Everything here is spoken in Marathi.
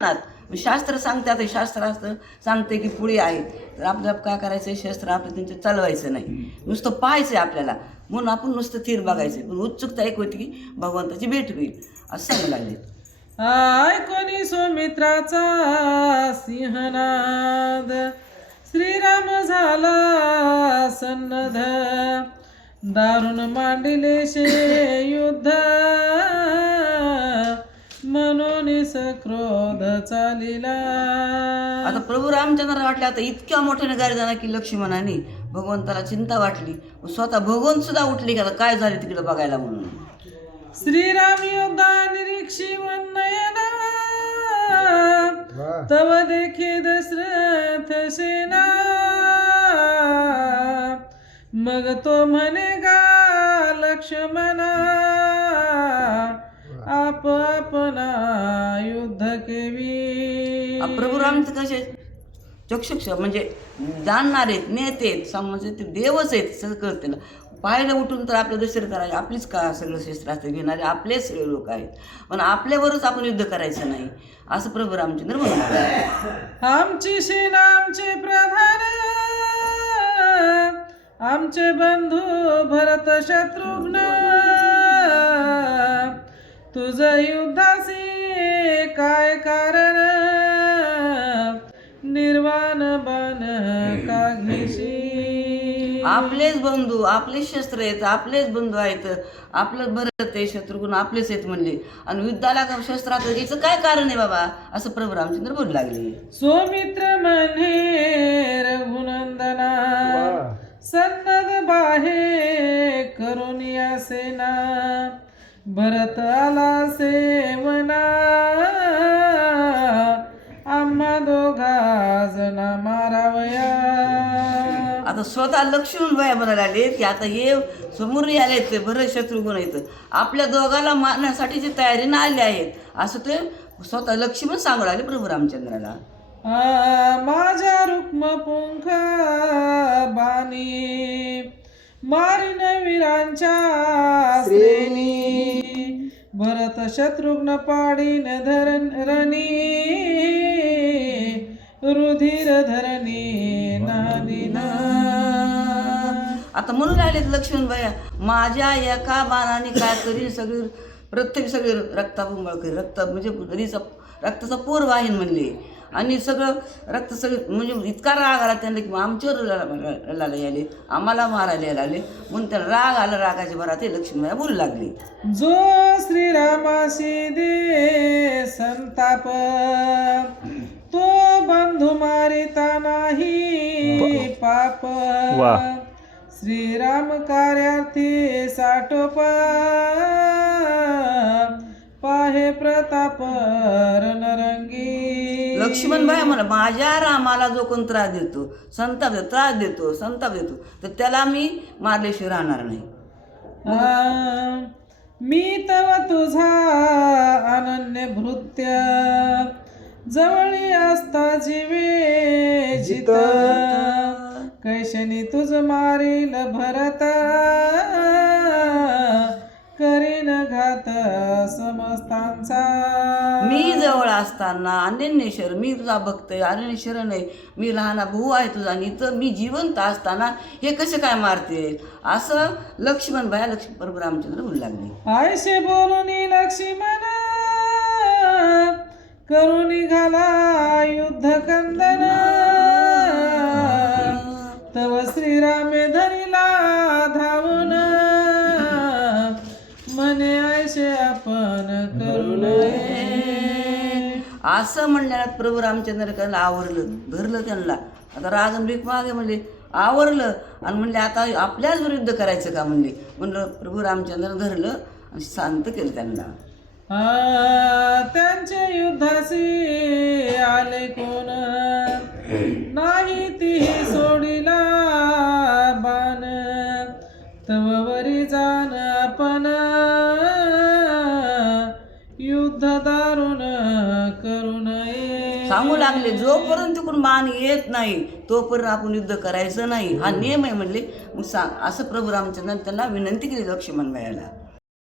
शास्त्र सांगते, आता शास्त्र सांगते की पुढे आहे, तर आपल्याला काय करायचं, शस्त्र आपलं त्यांचं चालवायचं नाही, नुसतं पाहायचं आहे आपल्याला, म्हणून आपण नुसतं थीर बघायचं. पण उत्सुकता एक होती की भगवंताची भेट होईल असं सांगू लागले. ऐकोनी सुमित्राचा सिंहनाद, श्रीराम झाला सन्नध, दारुण मांडिले शे युद्ध, म्हणून सक्रोध चालिला. आता प्रभू रामचंद्राला वाटले, आता इतक्या मोठ्याने गर्जना की लक्ष्मणाने भगवंताला चिंता वाटली, स्वतः भगवंत सुद्धा उठली की आता काय झाले तिकडे बघायला म्हणून. श्रीराम योद्धा निरीक्षी नयना, तव देखे दशरथ सेना, मग तो म्हणेगा लक्ष्मणा, आप आपणा युद्ध केवी. प्रभू रामचंद्र कसे चक्षुक्ष म्हणजे जाणणारे आहेत, नेते आहेत, समजे ते देवच आहेत, सगळं कळत त्याला. पाहायला उठून तर आपलं दशरथ करायचे, आपलीच का सगळं शस्त्रास्त्र घेणारे आपलेच सगळे लोक आहेत, पण आपल्यावरच आपण युद्ध करायचं नाही असं प्रभू रामचंद्र म्हणतात. आमची सेना आमचे प्रधान, आमचे बंधू भरत शत्रुघ्न, तुझ युद्धासी काय कारण, निर्वाण बन का घेशी. आपलेच बंधू, आपलेच शस्त्र आहेत, आपलेच बंधू आहेत, आपलं भरत आहे, शत्रुघ्न आपलेच आहेत म्हणले, आणि युद्धाला शस्त्रात याचं काय कारण आहे बाबा असं प्रभू रामचंद्र बोलू लागले. सोमित्र म्हणे रघुनंदना, सन्नद बाहे करून या सेना, भरत आला सेवना, आम्हा दोघा जना मारावया. आता स्वतः लक्ष्मण बाया म्हणायला आले की आता हे समोर आले ते भरत शत्रुघ्न आहेत, आपल्या दोघाला मारण्यासाठीची तयारीनं आले आहेत असं ते स्वतः लक्ष्मण सांगू लागले प्रभू रामचंद्राला. माझ्या रुक्म पुंख बाणी, मारिन वीरांच्या श्रेणी, भरत शत्रुघ्न पाडीन धरणी, रुधिर धरणी नानिना. आता म्हणून राहिले लक्ष्मण बाया, माझ्या एका बाणाने काय करीन, सगळी प्रत्येक सगळे रक्ताबुंबळ करी, रक्त म्हणजे नदीचा रक्ताचा पूर वाहीन म्हणले, आणि सगळं रक्त सगळं म्हणजे इतका राग आला त्यांना की आमच्यावर लढायला यायले, आम्हाला मारायला यायला आले, म्हणून त्याला राग आला, रागाच्या भरात ते लक्ष्मण बोलू लागले. जो श्रीरामाशी दे संताप, तो बंधू मारिता नाही पाप, श्रीराम कार्यार्थी साठोप, पाहे प्रताप रणरंगी. लक्ष्मण बाया म्हणा, माझ्या रामाला जो कोण त्रास देतो, त्रास देतो तर त्याला मी मारल्याशिवाय राहणार नाही. मी तव तुझा अनन्य भृत्य, जवळी असता जीवे जित, कैशनी तुझ मारील भरत, करीन घात समस्तांचा. मी जवळ असताना अनन्येश्वर, मी तुझा भक्त आहे, अनन्येश्वर नाही, मी लहाना भाऊ आहे तुझा, आणि इथं मी जिवंत असताना हे कसे काय मारते असं लक्ष्मण बाया प्रभू रामचंद्र बोलू लागले. आयशे बोलून लक्ष्मण, करून निघाला युद्ध कंदन, तव श्रीरामे धरिला धावून, म्हणे आयशे आपण करू नये. असं म्हणल्यात प्रभू रामचंद्र आवरलं, धरलं त्यांना. आता रागन भीक मागे म्हणले, आवरलं आणि म्हणले आता आपल्याच विरुद्ध करायचं का म्हणले, म्हणलं प्रभू रामचंद्र धरलं आणि शांत केलं त्यांना. त्यांचे युद्धासी आले कोण, नाही ती सोडिला बाण, तव वरी जाण आपण, युद्ध दारुण करू नये. सांगू लागले, जोपर्यंत तिकडून मान येत नाही तोपर्यंत आपण युद्ध करायचं नाही, हा नियम आहे म्हणले. मग असं प्रभू रामचंद्र त्यांना विनंती केली लक्ष्मण बायाला.